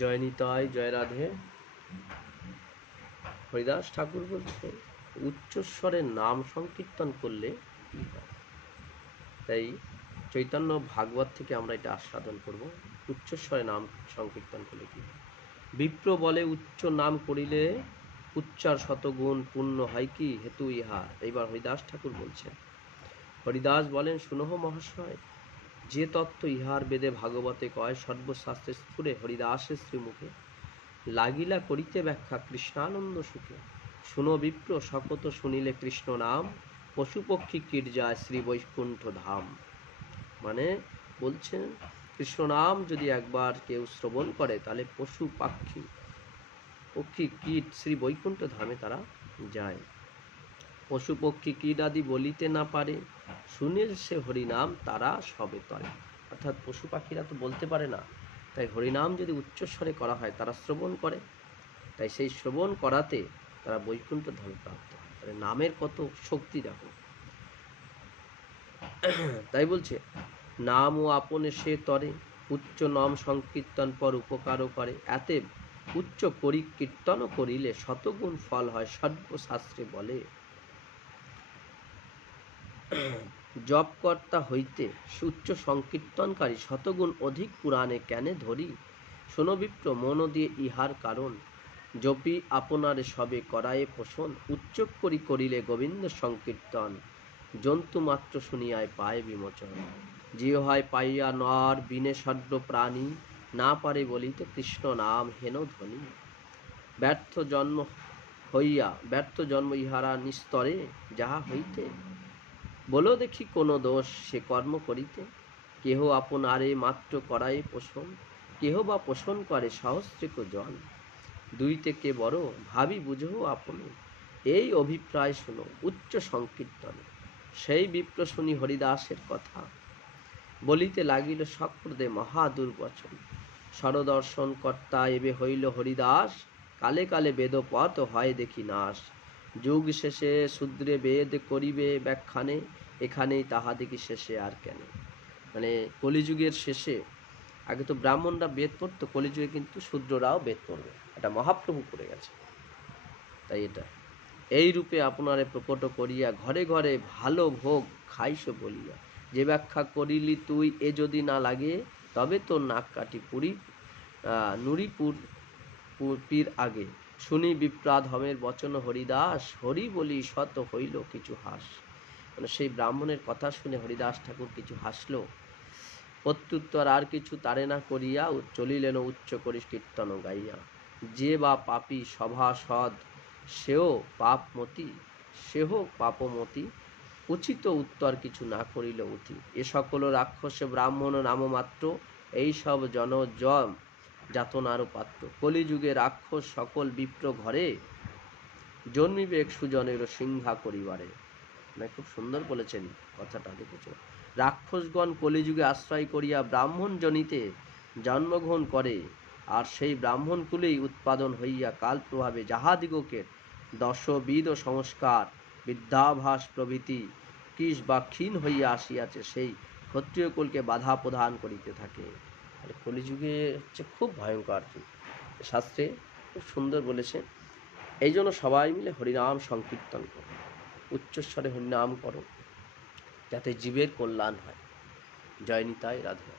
জয় নিতাই, জয় রাধে। হরিদাস ঠাকুর বলছে উচ্চস্বরে নাম সংকীর্তন করলে কি হয়। তাই চৈতন্য ভাগবত থেকে আমরা এটা আস্বাদন করব। উচ্চস্বরে নাম সংকীর্তন করলে কি হয়। বিপ্র বলে উচ্চ নাম করিলে উচ্চার শতগুণ পূর্ণ হয় কি হেতু ইহার। এইবার হরিদাস ঠাকুর বলছেন, হরিদাস বলেন, শুনহ মহাশয়, যে তত্ত্ব ইহার বেদে ভাগবতে কয় সর্বশাস্ত্রে স্ফুরে হরিদাসের শ্রীমুখে লাগিলা করিতে ব্যাখ্যা কৃষ্ণানন্দ সুখে। শুনো বিপ্র শকত শুনিলে কৃষ্ণ নাম পশু পক্ষী কীট যায় শ্রী বৈকুণ্ঠ ধাম। মানে বলছেন কৃষ্ণ নাম যদি একবার কেউ শ্রবণ করে তাহলে পশু পাখি কীট শ্রী বৈকুণ্ঠ ধামে তারা যায়। পশু পক্ষী কীট আদি বলিতে না পারে, শুনে সে হরিনাম তারা সবে তরে। অর্থাৎ পশু পাখিরা তো বলতে পারে না, তাই হরিনাম যদি উচ্চস্বরে করা হয় তারা শ্রবণ করে, তাই সেই শ্রবণ করাতে তারা বৈকুণ্ঠ ধামে প্রাপ্ত হয়। তাহলে নামের কত শক্তি দেখো। তাই বলছে নাম ও আপনে সে তরে, উচ্চ নাম সংকীর্তন পর উপকারও করে। এতে উচ্চ করি কীর্তনও করিলে শতগুণ ফল হয় সর্বশাস্ত্রে বলে। জপকর্তা হইতে উচ্চ সংকীর্তনকারী শতগুণ অধিক পুরাণে কেনে ধরি। শোনো বিপ্র মন দিয়ে ইহার কারণ, জপি আপনারে সবে করায়ে পোষণ। উচ্চ করি করিলে গোবিন্দ সংকীর্তন, জন্তু মাত্র শুনিয়ায় পায় বিমোচন। যে হয় পাইয়া নর বিনে সর্ব প্রাণী, না পারে বলিতে কৃষ্ণ নাম হেন ধ্বনি। ব্যর্থ জন্ম ইহারা নিস্তরে, যাহা হইতে বলো দেখি কোনো দোষ সে কর্ম করিতে। কেহ আপনারে মাত্র করায় পোষণ, কেহ বা পোষণ করে সহস্রিক জন। দুই থেকে বড় ভাবি বুঝো আপনি, এই অভিপ্রায় শুনো উচ্চ সংকীর্তনে। সেই বিপ্র শুনি হরিদাসের কথা, বলিতে লাগিল সক্রদে মহা দুর্বচন। সরদর্শন কর্তা এবে হইল হরিদাস, কালে কালে বেদপথ হয় দেখি নাশ। যুগ শেষে শূদ্রে বেদ করিবে ব্যাখ্যানে, এখানেই তাহা দেখি শেষে আর কেন। মানে কলিযুগের শেষে, আগে তো ব্রাহ্মণরা বেদ পড়তো, কলিযুগে কিন্তু শূদ্ররাও বেদ পড়বে, এটা মহাপ্রভু করে গেছে। তাই এটা এই রূপে আপনারে প্রকট করিয়া ঘরে ঘরে ভালো ভোগ খাইস বলিয়া। যে ব্যাখ্যা করিলি তুই এ যদি না লাগে, তবে তোর নাক কাটি পুরী নুরিপুর পীর আগে। শুনি বিপ্রাধমের বচন হরিদাস, হরি বলি শত হইল কিছু হাস। মানে সেই ব্রাহ্মণের কথা শুনে হরিদাস ঠাকুর কিছু হাসলো। প্রত্যুত্তর আর কিছু তারে না করিয়া চলিলেন উচ্চ করি কীর্তন গাইয়া। যে বা পাপী সভাসদ সেও পাপমতি, উচিত উত্তর কিছু না করিল উতি। এ সকল রাক্ষসে ব্রাহ্মণ নামমাত্র, এই সব জনজম যাতনারও পাত্র। কলিযুগে রাক্ষস সকল বিপ্র ঘরে, জন্মিবে এক সুজনের সিংহা করিবারে। মানে খুব সুন্দর বলেছেন কথাটা, দেখেছ। রাক্ষসগণ কলিযুগে আশ্রয় করিয়া ব্রাহ্মণ জনিতে জন্মগ্রহণ করে, আর সেই ব্রাহ্মণ কুলেই উৎপাদন হইয়া কাল প্রভাবে যাহাদিগকে দশবিধ সংস্কার বিদ্যাভাস প্রভৃতি কৃষ বা ক্ষীণ হইয়া আসিয়াছে, সেই ক্ষত্রিয় কুলকে বাধা প্রদান করিতে থাকে। কলিযুগে হচ্ছে খুব ভয়ঙ্কর যুগ, শাস্ত্রে খুব সুন্দর বলেছে। এই জন্য সবাই মিলে হরিনাম সংকীর্তন করো, উচ্চস্বরে হরিনাম করো, যাতে জীবের কল্যাণ হয়। জয় নিতাই, রাধে।